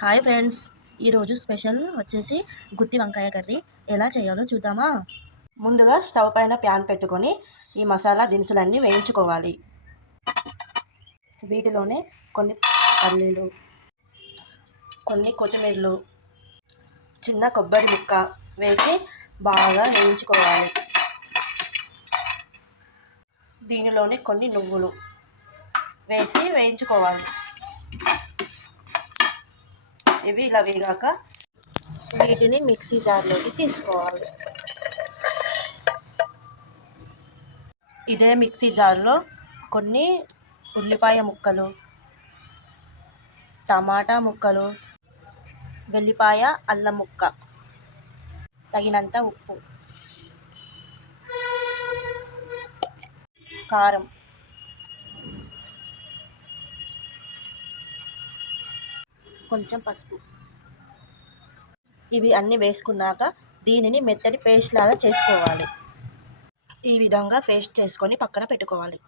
Hi friends, ఈరోజు special వచ్చేసి గుత్తి వంకాయ కర్రీ ఎలా చేయాలో చూద్దామా. ముందుగా స్టవ్ పైన ప్యాన్ పెట్టుకొని ఈ మసాలా దినుసులన్నీ వేయించుకోవాలి. వీటిలోనే కొన్ని పల్లీలు, కొన్ని కొత్తిమీరలు, చిన్న కొబ్బరి ముక్క వేసి బాగా వేయించుకోవాలి. దీనిలోనే కొన్ని నువ్వులు వేసి వేయించుకోవాలి. ఇవి ఇలా వేగాక వీటిని మిక్సీ జార్లోకి తీసుకోవాలి. ఇదే మిక్సీ జార్లో కొన్ని ఉల్లిపాయ ముక్కలు, టమాటా ముక్కలు, వెల్లిపాయ అల్లం ముక్క, తగినంత ఉప్పు, కారం, కొంచెం పసుపు, ఇవి అన్నీ వేసుకున్నాక దీనిని మెత్తటి పేస్ట్ లాగా చేసుకోవాలి. ఈ విధంగా పేస్ట్ చేసుకొని పక్కన పెట్టుకోవాలి.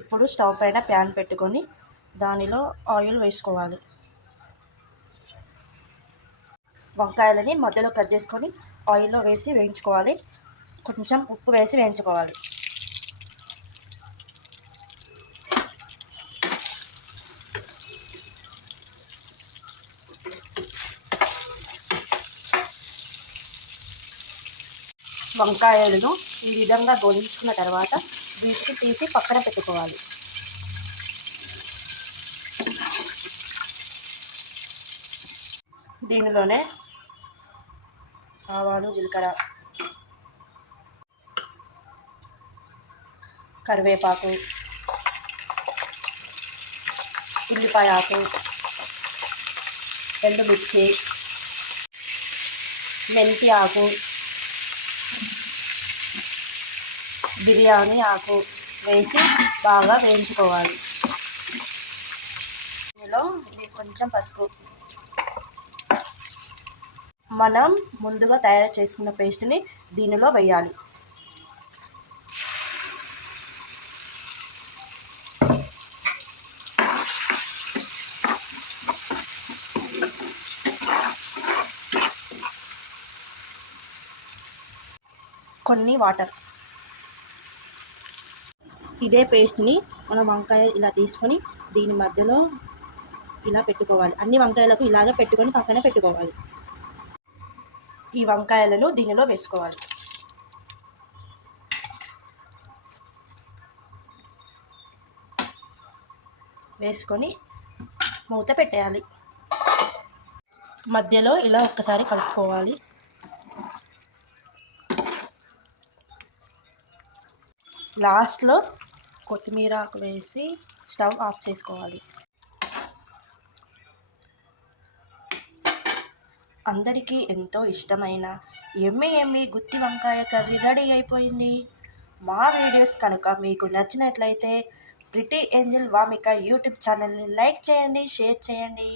ఇప్పుడు స్టవ్ పైన ప్యాన్ పెట్టుకొని దానిలో ఆయిల్ వేసుకోవాలి. వంకాయలని మధ్యలో కట్ చేసుకొని ఆయిల్లో వేసి వేయించుకోవాలి. కొంచెం ఉప్పు వేసి వేయించుకోవాలి. వంకాయలను ఈ విధంగా గోలించుకున్న తర్వాత వీటిని తీసి పక్కన పెట్టుకోవాలి. దీనిలోనే ఆవాలు, జీలకర్ర, కరివేపాకు, ఉల్లిపాయ ఆకు, ఎండుమిర్చి, మెంతి ఆకు, బిర్యానీ ఆకు వేసి బాగా వేయించుకోవాలి. ఇందులో కొంచెం పసుపు, మనం ముందుగా తయారు చేసుకున్న పేస్ట్ని దీనిలో వేయాలి. కొన్ని వాటర్. ఇదే పేస్ట్ని మనం వంకాయ ఇలా తీసుకొని దీని మధ్యలో ఇలా పెట్టుకోవాలి. అన్ని వంకాయలకు ఇలాగే పెట్టుకొని పక్కన పెట్టుకోవాలి. ఈ వంకాయలను దీనిలో వేసుకోవాలి. వేసుకొని మూత పెట్టేయాలి. మధ్యలో ఇలా ఒక్కసారి కలుపుకోవాలి. లాస్ట్లో కొత్తిమీర ఆకు వేసి స్టవ్ ఆఫ్ చేసుకోవాలి. అందరికీ ఎంతో ఇష్టమైన ఎమ్మి గుత్తి వంకాయ కర్రీ రెడీ అయిపోయింది. మా వీడియోస్ కనుక మీకు నచ్చినట్లయితే ప్రిటీ ఏంజెల్ వామిక యూట్యూబ్ ఛానల్ని లైక్ చేయండి, షేర్ చేయండి.